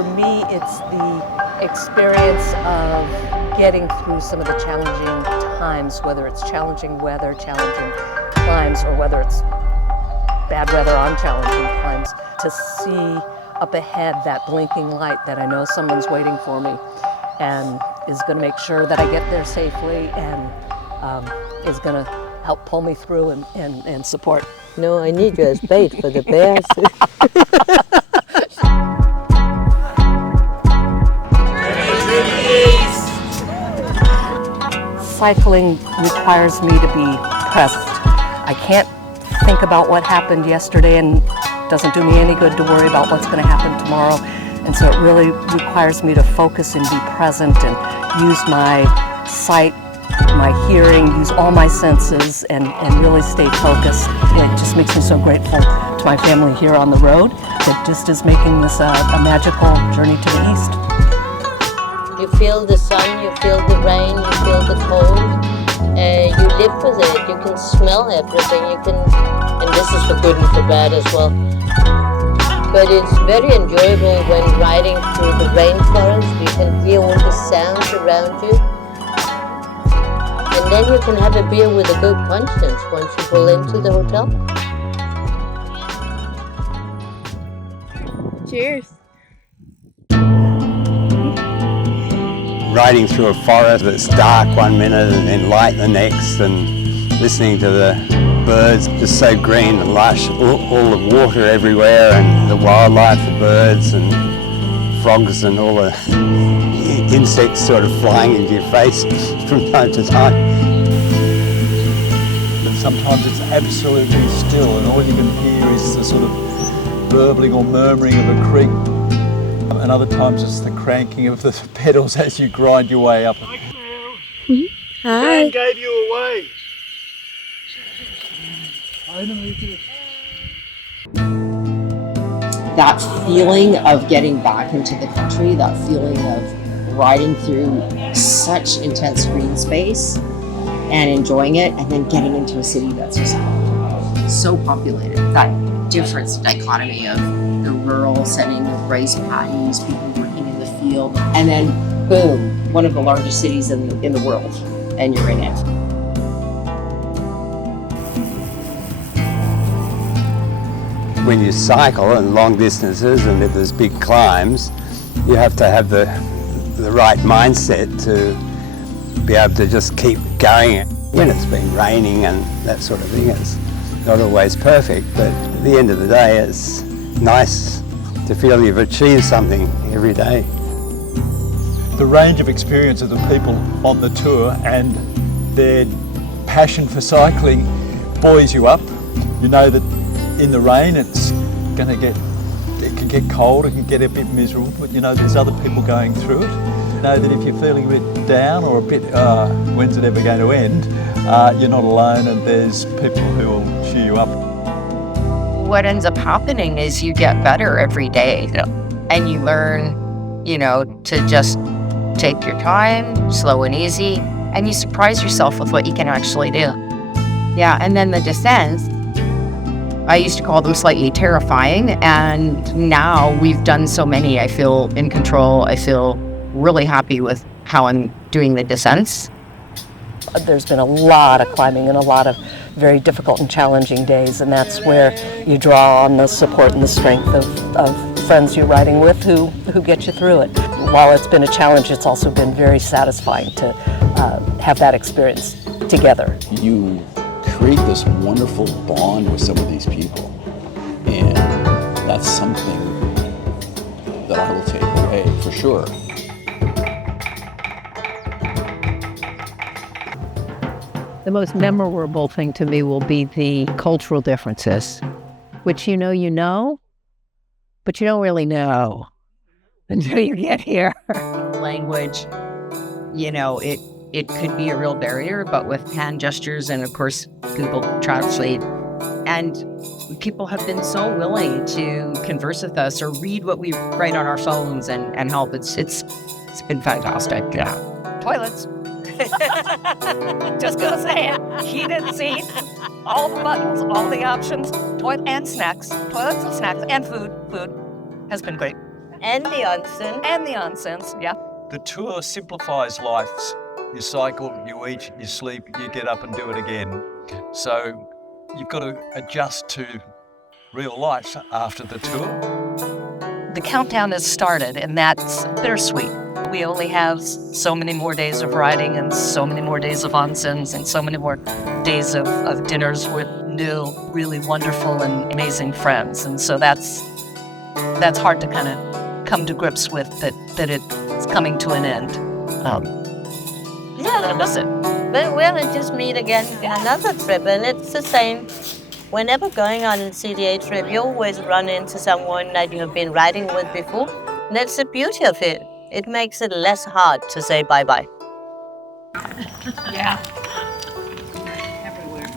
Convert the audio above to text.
For me, it's the experience of getting through some of the challenging times, whether it's challenging weather, challenging climbs, or whether it's bad weather on challenging climbs, to see up ahead that blinking light that I know someone's waiting for me and is going to make sure that I get there safely and is going to help pull me through and support. No, I need you as bait for the bears. Cycling requires me to be present. I can't think about what happened yesterday, and it doesn't do me any good to worry about what's going to happen tomorrow. And so it really requires me to focus and be present and use my sight, my hearing, use all my senses and really stay focused. It just makes me so grateful to my family here on the road that just is making this a magical journey to the east. You feel the sun, you feel the rain, you feel the cold. You live with it, you can smell everything, and this is for good and for bad as well. But it's very enjoyable when riding through the rainforest. You can hear all the sounds around you. And then you can have a beer with a good conscience once you pull into the hotel. Cheers. Riding through a forest that's dark one minute and then light the next, and listening to the birds, just so green and lush, all the water everywhere, and the wildlife, the birds and frogs and all the insects sort of flying into your face from time to time. But sometimes it's absolutely still, and all you can hear is the sort of burbling or murmuring of a creek. And other times it's the cranking of the pedals as you grind your way up. Hi. Dan gave you away. That feeling of getting back into the country, that feeling of riding through such intense green space and enjoying it, and then getting into a city that's just so populated. That difference, dichotomy of the rural setting of rice paddies, people working in the field, and then boom, one of the largest cities in the world, and you're in it. When you cycle and long distances and if there's big climbs, you have to have the right mindset to be able to just keep going. When it's been raining and that sort of thing, it's not always perfect, but at the end of the day, it's nice to feel you've achieved something every day. The range of experience of the people on the tour and their passion for cycling buoys you up. You know that in the rain it can get cold, it can get a bit miserable, but you know there's other people going through it. You know that if you're feeling a bit down or a bit, when's it ever going to end, you're not alone, and there's people who will cheer you up. What ends up happening is you get better every day, and you learn, to just take your time, slow and easy, and you surprise yourself with what you can actually do. Yeah, and then the descents, I used to call them slightly terrifying, and now we've done so many, I feel in control. I feel really happy with how I'm doing the descents. There's been a lot of climbing and a lot of very difficult and challenging days, and that's where you draw on the support and the strength of friends you're riding with who get you through it. While it's been a challenge, it's also been very satisfying to have that experience together. You create this wonderful bond with some of these people, and that's something that I will take away for sure. The most memorable thing to me will be the cultural differences, which you know, but you don't really know until you get here. Language, it could be a real barrier, but with hand gestures and of course Google Translate, and people have been so willing to converse with us or read what we write on our phones and help. It's been fantastic. Yeah. Toilets. Just gonna say it. Heated seats, all the buttons, all the options, toilet and snacks, toilets and snacks, and food. Food has been great. And the onsen. And the onsens, yeah. The tour simplifies life. You cycle, you eat, you sleep, you get up and do it again. So you've got to adjust to real life after the tour. The countdown has started, and that's bittersweet. We only have so many more days of riding and so many more days of onsens and so many more days of dinners with new, really wonderful and amazing friends. And so that's hard to kind of come to grips with, that it's coming to an end. Yeah, That's it. but we'll just meet again another trip, and it's the same. Whenever going on a CDA trip, you always run into someone that you have been riding with before. And that's the beauty of it. It makes it less hard to say bye-bye. Yeah. Everywhere.